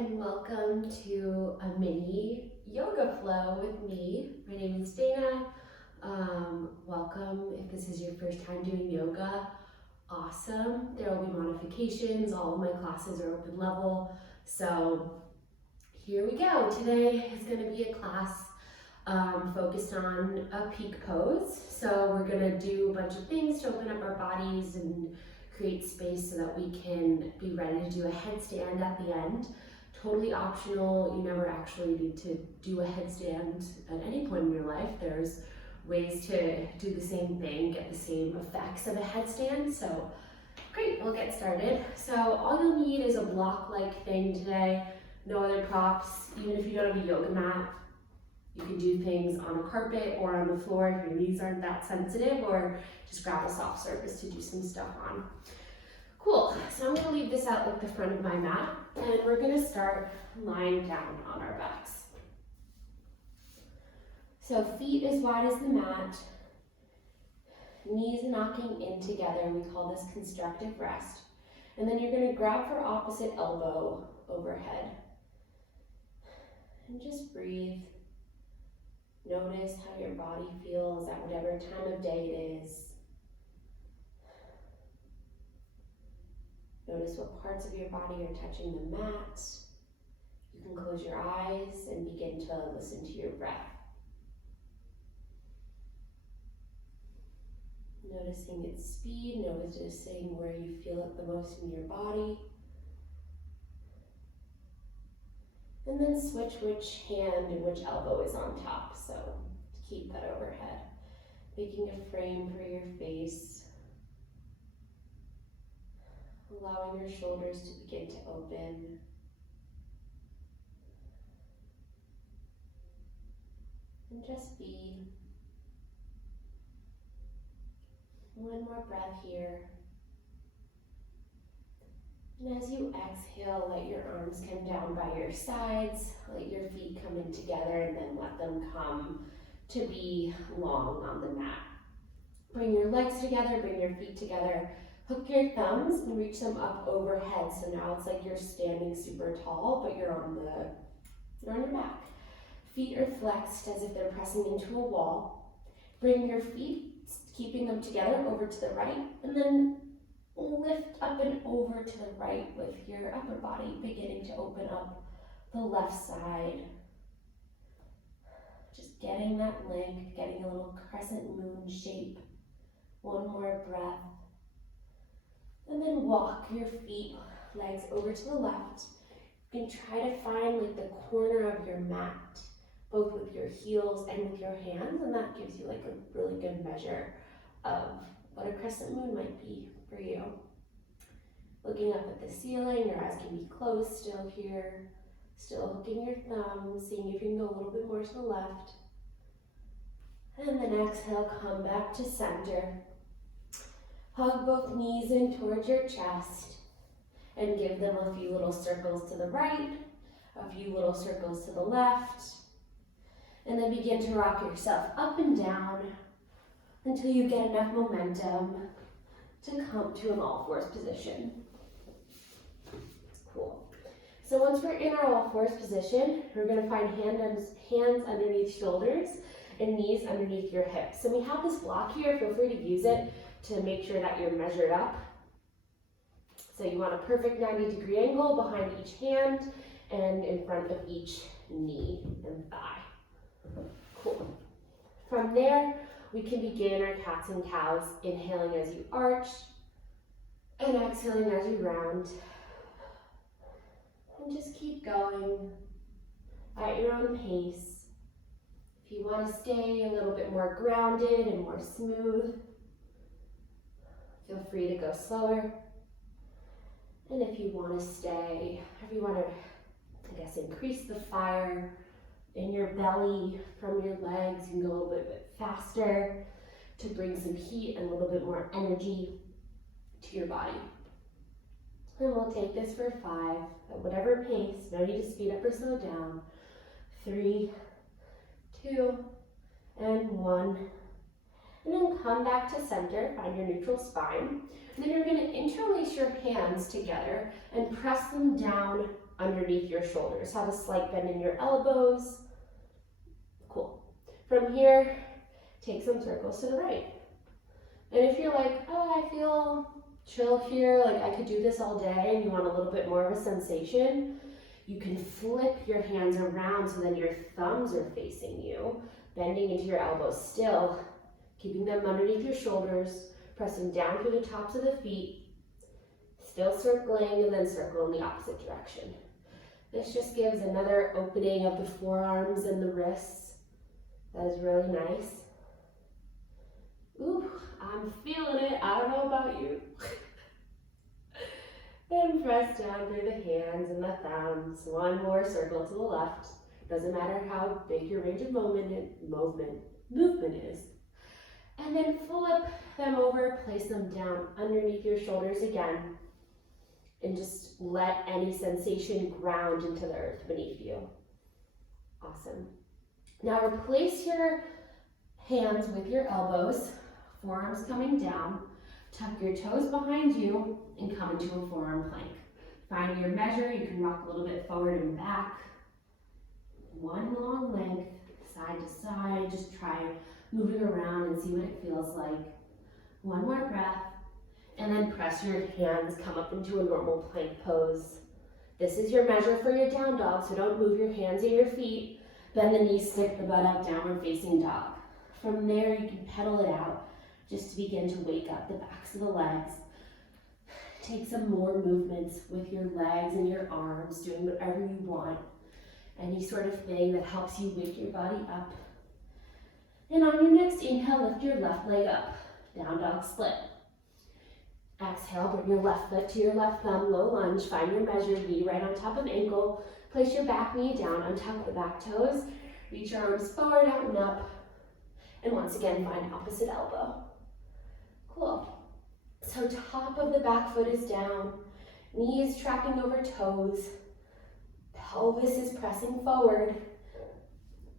and welcome to a mini yoga flow with me. My name is Dana. Welcome if this is your first time doing yoga. Awesome. There will be modifications. All of my classes are open level. So here we go. Today is going to be a class focused on a peak pose. So we're going to do a bunch of things to open up our bodies and create space so that we can be ready to do a headstand at the end. Totally optional. You never actually need to do a headstand at any point in your life. There's ways to do the same thing, get the same effects of a headstand. So great, we'll get started. So all you'll need is a block-like thing today. No other props. Even if you don't have a yoga mat, you can do things on a carpet or on the floor if your knees aren't that sensitive, or just grab a soft surface to do some stuff on. Cool, so I'm gonna leave this out like the front of my mat, and we're gonna start lying down on our backs. So feet as wide as the mat, knees knocking in together. We call this constructive rest. And then you're gonna grab for opposite elbow overhead. And just breathe. Notice how your body feels at whatever time of day it is. Notice what parts of your body are touching the mat. You can close your eyes and begin to listen to your breath. Noticing its speed, noticing where you feel it the most in your body. And then switch which hand and which elbow is on top. So keep that overhead. Making a frame for your face. Allowing your shoulders to begin to open. And just be. One more breath here. And as you exhale, let your arms come down by your sides, let your feet come in together, and then let them come to be long on the mat. Bring your legs together, bring your feet together, hook your thumbs and reach them up overhead. So now it's like you're standing super tall, but you're on your back. Feet are flexed as if they're pressing into a wall. Bring your feet, keeping them together, over to the right, and then lift up and over to the right with your upper body, beginning to open up the left side. Just getting that length, getting a little crescent moon shape. One more breath. And then walk your feet, legs over to the left. You can try to find like the corner of your mat, both with your heels and with your hands, and that gives you like a really good measure of what a crescent moon might be for you. Looking up at the ceiling, your eyes can be closed still here. Still hooking your thumb, seeing if you can go a little bit more to the left. And then exhale, come back to center. Hug both knees in towards your chest and give them a few little circles to the right, a few little circles to the left. And then begin to rock yourself up and down until you get enough momentum to come to an all-fours position. Cool. So once we're in our all-fours position, we're going to find hands underneath shoulders and knees underneath your hips. And we have this block here. Feel free to use it to make sure that you're measured up. So you want a perfect 90-degree angle behind each hand and in front of each knee and thigh. Cool. From there, we can begin our cats and cows, inhaling as you arch and exhaling as you round. And just keep going at your own pace. If you want to stay a little bit more grounded and more smooth, feel free to go slower. And if you want to stay, if you want to, increase the fire in your belly from your legs, you can go a little bit faster to bring some heat and a little bit more energy to your body. And we'll take this for 5 at whatever pace. No need to speed up or slow down. 3, 2, and 1. And then come back to center, find your neutral spine. And then you're going to interlace your hands together and press them down underneath your shoulders. Have a slight bend in your elbows. Cool. From here, take some circles to the right. And if you're like, oh, I feel chill here, like I could do this all day, and you want a little bit more of a sensation, you can flip your hands around so then your thumbs are facing you, bending into your elbows still, keeping them underneath your shoulders, pressing down through the tops of the feet, still circling, and then circle in the opposite direction. This just gives another opening of the forearms and the wrists. That is really nice. Ooh, I'm feeling it. I don't know about you. Then press down through the hands and the thumbs. One more circle to the left. Doesn't matter how big your range of movement is. And then flip them over, place them down underneath your shoulders again, and just let any sensation ground into the earth beneath you. Awesome. Now replace your hands with your elbows, forearms coming down. Tuck your toes behind you and come into a forearm plank. Find your measure. You can rock a little bit forward and back. One long length, side to side. Just try moving around and see what it feels like. One more breath, and then press your hands, come up into a normal plank pose. This is your measure for your down dog, so don't move your hands or your feet. Bend the knees, stick the butt up, downward facing dog. From there, you can pedal it out just to begin to wake up the backs of the legs. Take some more movements with your legs and your arms, doing whatever you want. Any sort of thing that helps you wake your body up. And on your next inhale, lift your left leg up, down dog split. Exhale, bring your left foot to your left thumb, low lunge, find your measure, knee right on top of ankle. Place your back knee down, untuck the back toes, reach your arms forward, out and up. And once again, find opposite elbow. Cool. So top of the back foot is down, knees tracking over toes, pelvis is pressing forward.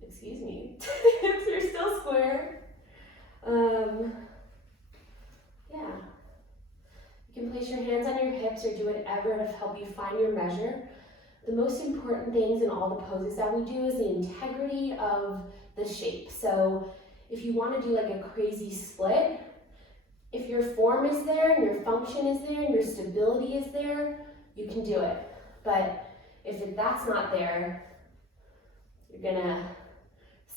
Excuse me, hips are still square. Yeah. You can place your hands on your hips or do whatever to help you find your measure. The most important things in all the poses that we do is the integrity of the shape. So if you want to do like a crazy split, if your form is there and your function is there and your stability is there, you can do it. But if that's not there, you're gonna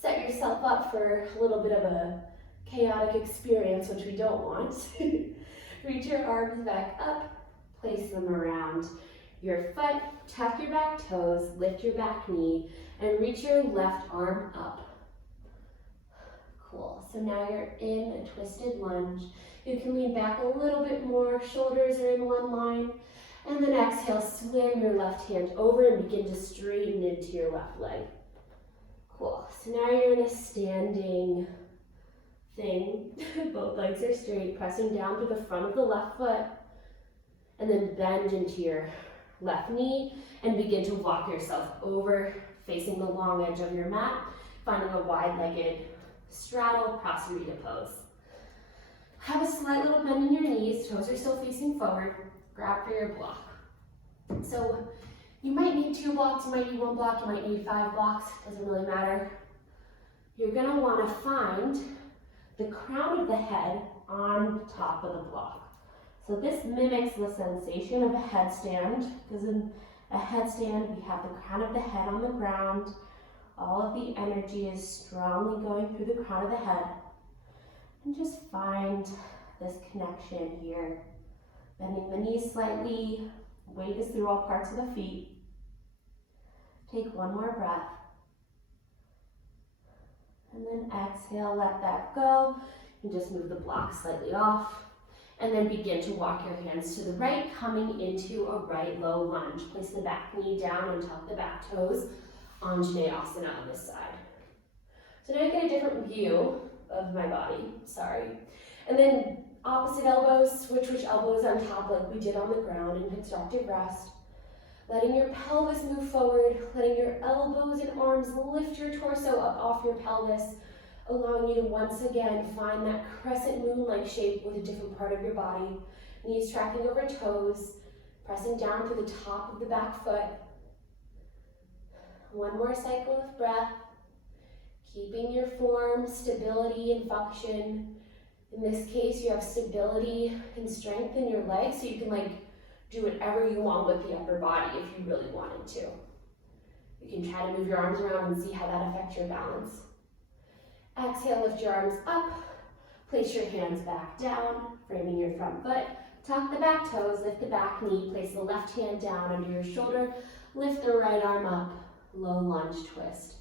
set yourself up for a little bit of a chaotic experience, which we don't want. Reach your arms back up, place them around your foot, tuck your back toes, lift your back knee, and reach your left arm up. Cool. So now you're in a twisted lunge. You can lean back a little bit more, shoulders are in one line, and then exhale, swim your left hand over and begin to straighten into your left leg. Cool. So now you're in a standing thing. Both legs are straight, pressing down through the front of the left foot, and then bend into your left knee and begin to walk yourself over, facing the long edge of your mat, finding a wide-legged straddle Prasarita pose. Have a slight little bend in your knees, toes are still facing forward, grab for your block. So you might need 2 blocks, you might need 1 block, you might need 5 blocks, doesn't really matter. You're gonna wanna find the crown of the head on top of the block. So this mimics the sensation of a headstand, because in a headstand we have the crown of the head on the ground. All of the energy is strongly going through the crown of the head. And just find this connection here. Bending the knees slightly, weight is through all parts of the feet. Take one more breath. And then exhale, let that go. And just move the block slightly off. And then begin to walk your hands to the right, coming into a right low lunge. Place the back knee down and tuck the back toes. Anjaneyasana on this side. So now you get a different view of my body, sorry. And then opposite elbows, switch which elbows on top like we did on the ground in constructive rest. Letting your pelvis move forward, letting your elbows and arms lift your torso up off your pelvis. allowing you to once again find that crescent moon-like shape with a different part of your body. Knees tracking over toes, pressing down through the top of the back foot. One more cycle of breath, keeping your form, stability, and function. In this case, you have stability and strength in your legs, so you can do whatever you want with the upper body if you really wanted to. You can try to move your arms around and see how that affects your balance. Exhale, lift your arms up, place your hands back down, framing your front foot. Tuck the back toes, lift the back knee, place the left hand down under your shoulder, lift the right arm up, low lunge twist.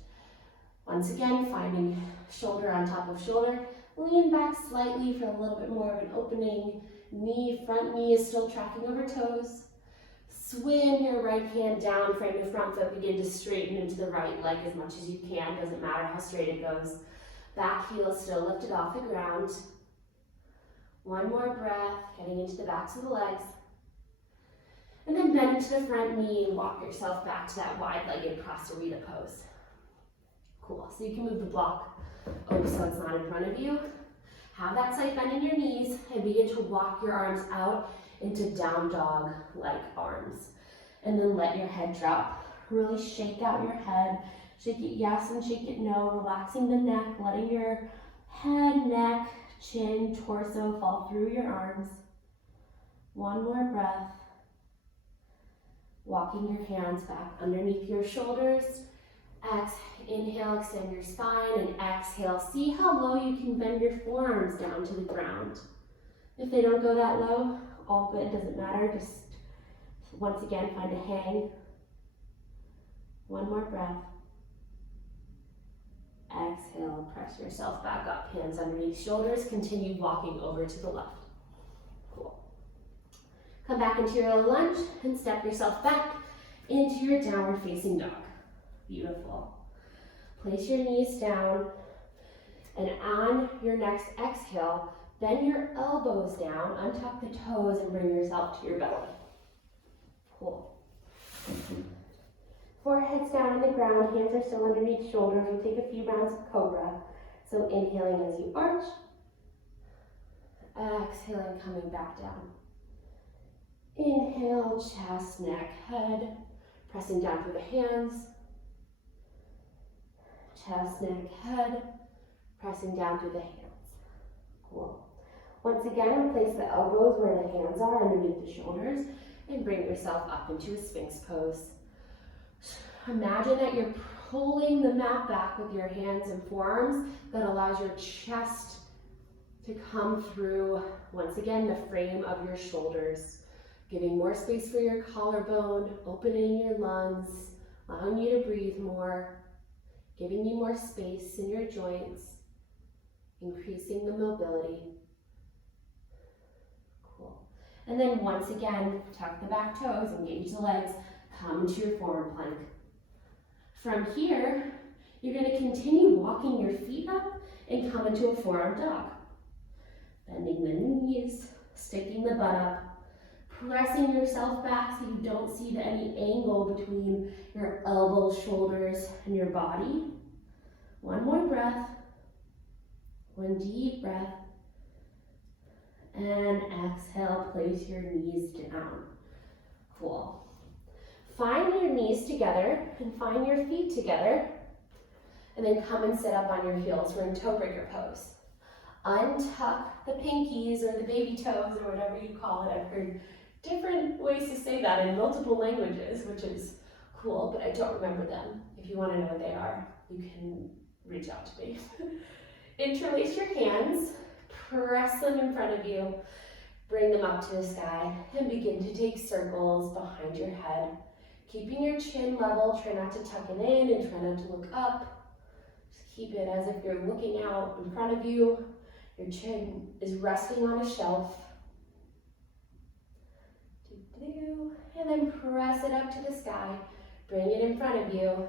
Once again, finding shoulder on top of shoulder, lean back slightly for a little bit more of an opening. Front knee is still tracking over toes. Swim your right hand down, frame your front foot, begin to straighten into the right leg as much as you can, doesn't matter how straight it goes. Back heel still lifted off the ground. One more breath, getting into the backs of the legs. And then bend into the front knee and walk yourself back to that wide-legged Prasarita pose. Cool, so you can move the block over so it's not in front of you. Have that slight bend in your knees and begin to walk your arms out into down dog-like arms. And then let your head drop. Really shake out your head. Shake it yes and shake it no, relaxing the neck, letting your head, neck, chin, torso fall through your arms. One more breath. Walking your hands back underneath your shoulders. Inhale, extend your spine, and exhale. See how low you can bend your forearms down to the ground. If they don't go that low, all good, doesn't matter. Just once again, find a hang. One more breath. Exhale, press yourself back up, hands underneath shoulders, continue walking over to the left. Cool. Come back into your low lunge and step yourself back into your downward facing dog. Beautiful. Place your knees down, and on your next exhale, bend your elbows down, untuck the toes, and bring yourself to your belly. Cool. Forehead's down on the ground, hands are still underneath shoulders. We'll take a few rounds of cobra. So inhaling as you arch, exhaling, coming back down. Inhale, chest, neck, head, pressing down through the hands. Chest, neck, head, pressing down through the hands. Cool. Once again, place the elbows where the hands are underneath the shoulders and bring yourself up into a Sphinx pose. Imagine that you're pulling the mat back with your hands and forearms. That allows your chest to come through, once again, the frame of your shoulders, giving more space for your collarbone, opening your lungs, allowing you to breathe more, giving you more space in your joints, increasing the mobility. Cool. And then once again, tuck the back toes, engage the legs, come into your forward plank. From here, you're going to continue walking your feet up and come into a forearm dog. Bending the knees, sticking the butt up, pressing yourself back so you don't see any angle between your elbows, shoulders, and your body. One more breath. One deep breath. And exhale, place your knees down. Cool. Find your knees together and find your feet together. And then come and sit up on your heels. We're in toe breaker pose. Untuck the pinkies or the baby toes or whatever you call it. I've heard different ways to say that in multiple languages, which is cool, but I don't remember them. If you want to know what they are, you can reach out to me. Interlace your hands, press them in front of you, bring them up to the sky, and begin to take circles behind your head. Keeping your chin level, try not to tuck it in and try not to look up. Just keep it as if you're looking out in front of you. Your chin is resting on a shelf. And then press it up to the sky. Bring it in front of you.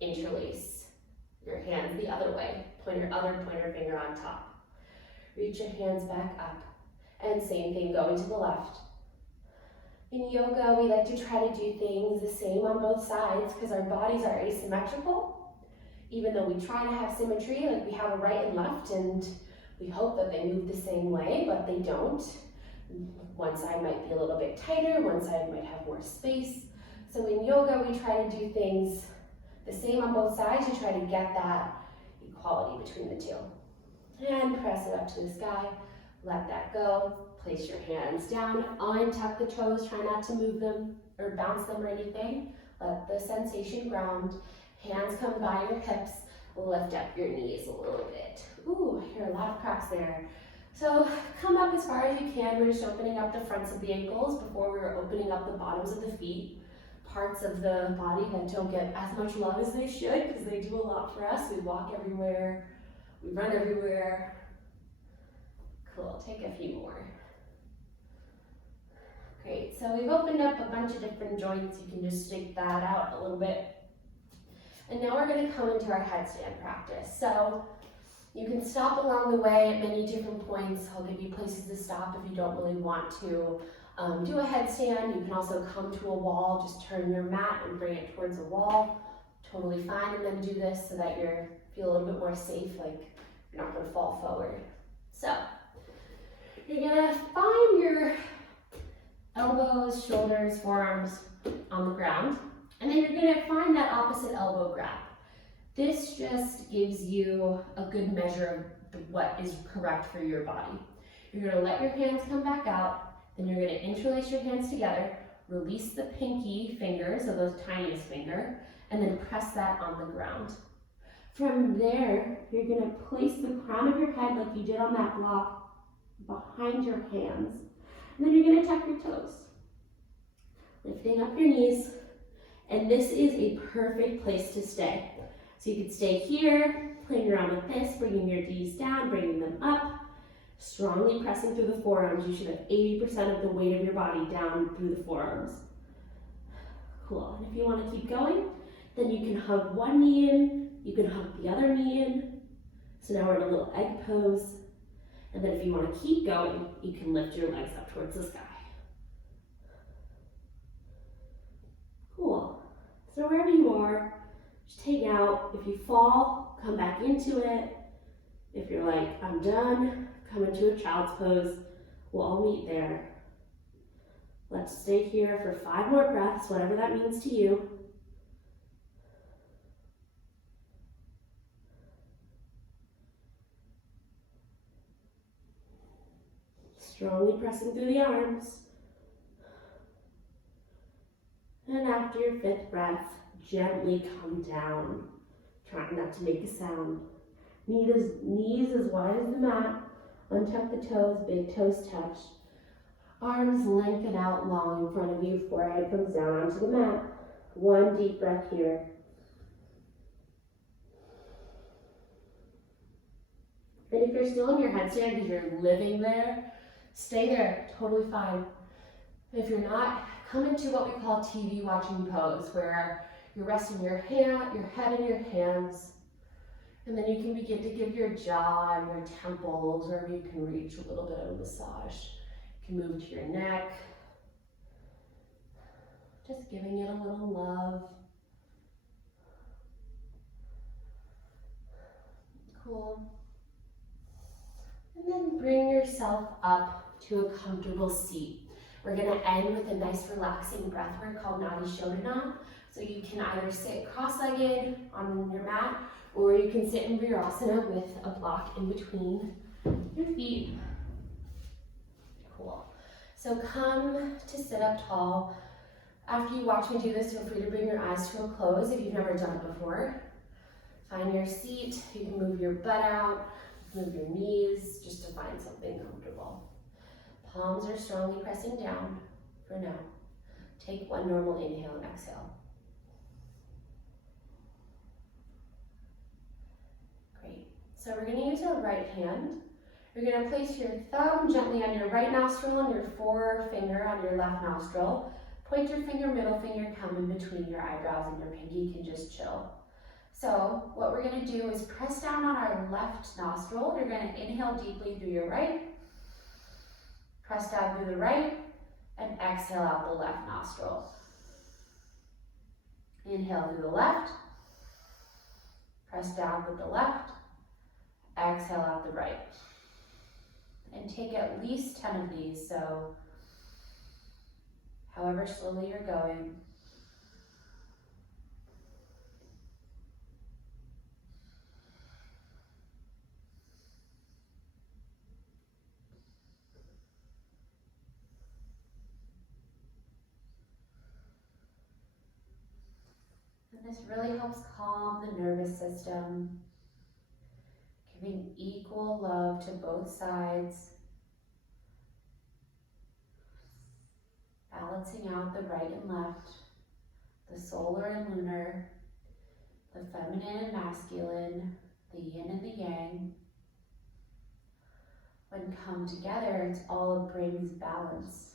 Interlace your hands the other way. Point your other pointer finger on top. Reach your hands back up. And same thing, going to the left. In yoga, we like to try to do things the same on both sides because our bodies are asymmetrical. even though we try to have symmetry, like we have a right and left, and we hope that they move the same way, but they don't. One side might be a little bit tighter, one side might have more space. So in yoga, we try to do things the same on both sides. You try to get that equality between the two. And press it up to the sky, let that go. Place your hands down, untuck the toes, try not to move them or bounce them or anything. Let the sensation ground. Hands come by your hips, lift up your knees a little bit. Ooh, I hear a lot of cracks there. So come up as far as you can. We're just opening up the fronts of the ankles before we're opening up the bottoms of the feet. Parts of the body that don't get as much love as they should because they do a lot for us. We walk everywhere, we run everywhere. Cool, take a few more. Great, so we've opened up a bunch of different joints. You can just shake that out a little bit. And now we're going to come into our headstand practice. So you can stop along the way at many different points. I'll give you places to stop if you don't really want to do a headstand. You can also come to a wall, just turn your mat and bring it towards a wall. Totally fine, and then do this so that you feel a little bit more safe, like you're not going to fall forward. So you're going to find your elbows, shoulders, forearms on the ground, and then you're going to find that opposite elbow grab. This just gives you a good measure of what is correct for your body. You're going to let your hands come back out, then you're going to interlace your hands together, release the pinky finger, so those tiniest finger, and then press that on the ground. From there, you're going to place the crown of your head like you did on that block behind your hands. And then you're going to tuck your toes, lifting up your knees, and this is a perfect place to stay. So you could stay here, playing around with this, bringing your knees down, bringing them up, strongly pressing through the forearms. You should have 80% of the weight of your body down through the forearms. Cool, and if you want to keep going, then you can hug one knee in, you can hug the other knee in. So now we're in a little egg pose. And then if you want to keep going, you can lift your legs up towards the sky. Cool. So wherever you are, just take out. If you fall, come back into it. If you're like, I'm done, come into a child's pose. We'll all meet there. Let's stay here for 5 more breaths, whatever that means to you. Strongly pressing through the arms. And after your 5th breath, gently come down, trying not to make a sound. Knees as wide as the mat. Untuck the toes, big toes touch. Arms lengthen out long in front of you, forehead comes down onto the mat. 1 deep breath here. And if you're still in your headstand because you're living there, stay there, totally fine. If you're not, come into what we call TV watching pose, where you're resting your head in your hands, and then you can begin to give your jaw and your temples, wherever you can reach, a little bit of a massage. You can move to your neck, just giving it a little love. Cool. And then bring yourself up to a comfortable seat. We're going to end with a nice relaxing breath work called Nadi Shodhana. So you can either sit cross-legged on your mat, or you can sit in Virasana with a block in between your feet. Cool. So come to sit up tall. After you watch me do this, feel free to bring your eyes to a close if you've never done it before. Find your seat. You can move your butt out, move your knees, just to find something comfortable. Palms are strongly pressing down for now. Take 1 normal inhale and exhale. Great. So we're going to use our right hand. You're going to place your thumb gently on your right nostril and your forefinger on your left nostril. Pointer finger, middle finger come in between your eyebrows, and your pinky can just chill. So what we're going to do is press down on our left nostril. You're going to inhale deeply through your right. Press down through the right, and exhale out the left nostril. Inhale through the left. Press down with the left, exhale out the right. And take at least 10 of these, so however slowly you're going. And this really helps calm the nervous system, giving equal love to both sides, balancing out the right and left, the solar and lunar, the feminine and masculine, the yin and the yang. When come together, it's all brings balance.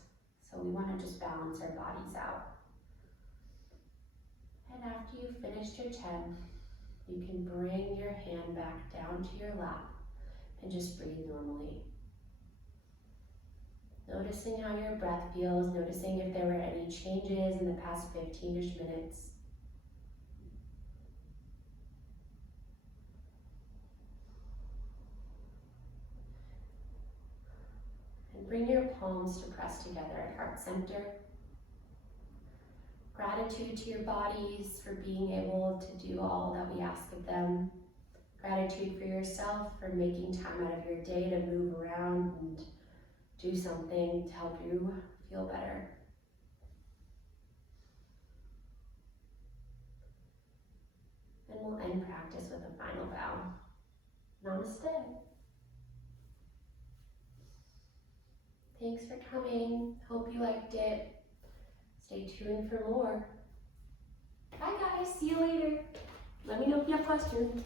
So we want to just balance our bodies out. And after you've finished your 10, you can bring your hand back down to your lap and just breathe normally. Noticing how your breath feels, noticing if there were any changes in the past 15-ish minutes. And bring your palms to press together at heart center. Gratitude to your bodies for being able to do all that we ask of them. Gratitude for yourself for making time out of your day to move around and do something to help you feel better. And we'll end practice with a final vow. Namaste. Thanks for coming. Hope you liked it. Stay tuned for more. Bye guys, see you later. Let me know if you have questions.